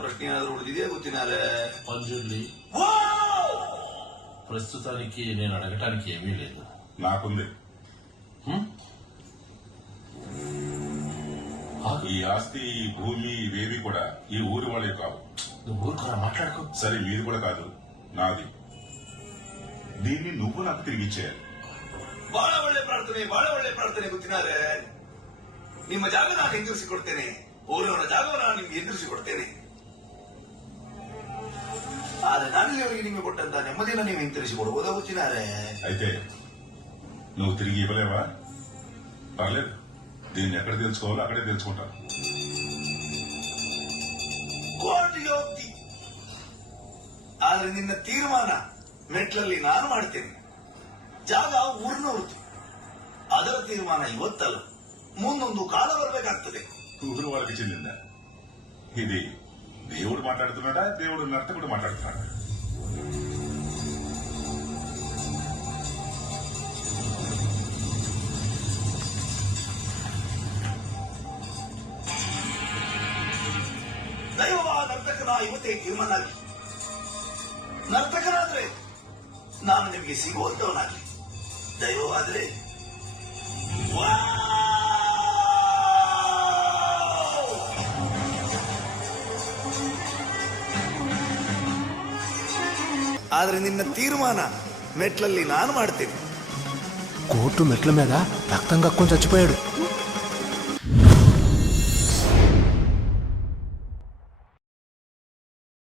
ప్రశ్న ఏనాದರೂ ఉడిదిదే కూర్చున్నారే మంజుల్లి ప్రస్తుతానికి నేను అడగటానికి ఏమీ లేదు. నాకుంది. ఈ ఆస్తి, ఈ భూమి, ఇవేవి కూడా ఈ ఊరి వాళ్ళే కావు. నువ్వు ఊరుకురా, మాట్లాడుకో. సరే, మీది కూడా కాదు, నాది. దీన్ని నువ్వు నాకు తిరిగి ఇచ్చేయాలి. ಬಹಳ ಒಳ್ಳೆ ಪ್ರಾರ್ಥನೆ ಗೊತ್ತಿನಾರೆ. ನಿಮ್ಮ ಜಾಗ ನಾನು ಎದುರಿಸಿಕೊಡ್ತೇನೆ, ಊರಿನ ಜಾಗವನ್ನು ನಾನು ನಿಮ್ಗೆ ಎದುರಿಸಿಕೊಡ್ತೇನೆ. ಆದ್ರೆ ನಾನಿಲ್ಲಿವರೆಗೆ ನಿಮಗೆ ಕೊಟ್ಟಂತ ನೆಮ್ಮದಿನ ನೀವು ಹಿಂತಿರಿಸಿಕೊಡ್ಬೋದಾ ಗೊತ್ತಿನಾರೆ? అయితే నువ్వు తిరిగి ఇవ్వలేవా? పర్లేదు, దీన్ని ఎక్కడ తెలుసుకోవాలో అక్కడే తెలుసుకుంటాను. ಕೋರ್ಟ್ಗೆ ಹೋಗ್ತಿ, ಆದ್ರೆ ನಿನ್ನ ತೀರ್ಮಾನ ಮೆಟ್ಲಲ್ಲಿ ನಾನು ಮಾಡ್ತೇನೆ. ಜಾಗ ಊರಿನವ್ರದ್ದು, ಅದರ ತೀರ್ಮಾನ ಇವತ್ತಲ್ಲ, ಮುಂದೊಂದು ಕಾಲ ಬರಬೇಕಾಗ್ತದೆ. ఊరు వాళ్ళకి చెందిందా? ఇది దేవుడు మాట్లాడుతున్నాడా, దేవుడు నర్తకుడు మాట్లాడుతున్నాడా? ದೈವವಾ ನರ್ತಕನ ಇವತ್ತೇ ತೀರ್ಮಾನ ಆಗಲಿ. ನರ್ತಕನಾದ್ರೆ ನಾನು ನಿಮಗೆ ಸಿಗುವಂತವನಾಗಲಿ, ದೈವವಾದ್ರೆ ಆದ್ರೆ ನಿನ್ನ ತೀರ್ಮಾನ ಮೆಟ್ಲಲ್ಲಿ ನಾನು ಮಾಡ್ತೇನೆ. కోర్టు మెట్ల మీద రక్తం కక్కుని చచ్చిపోయాడు.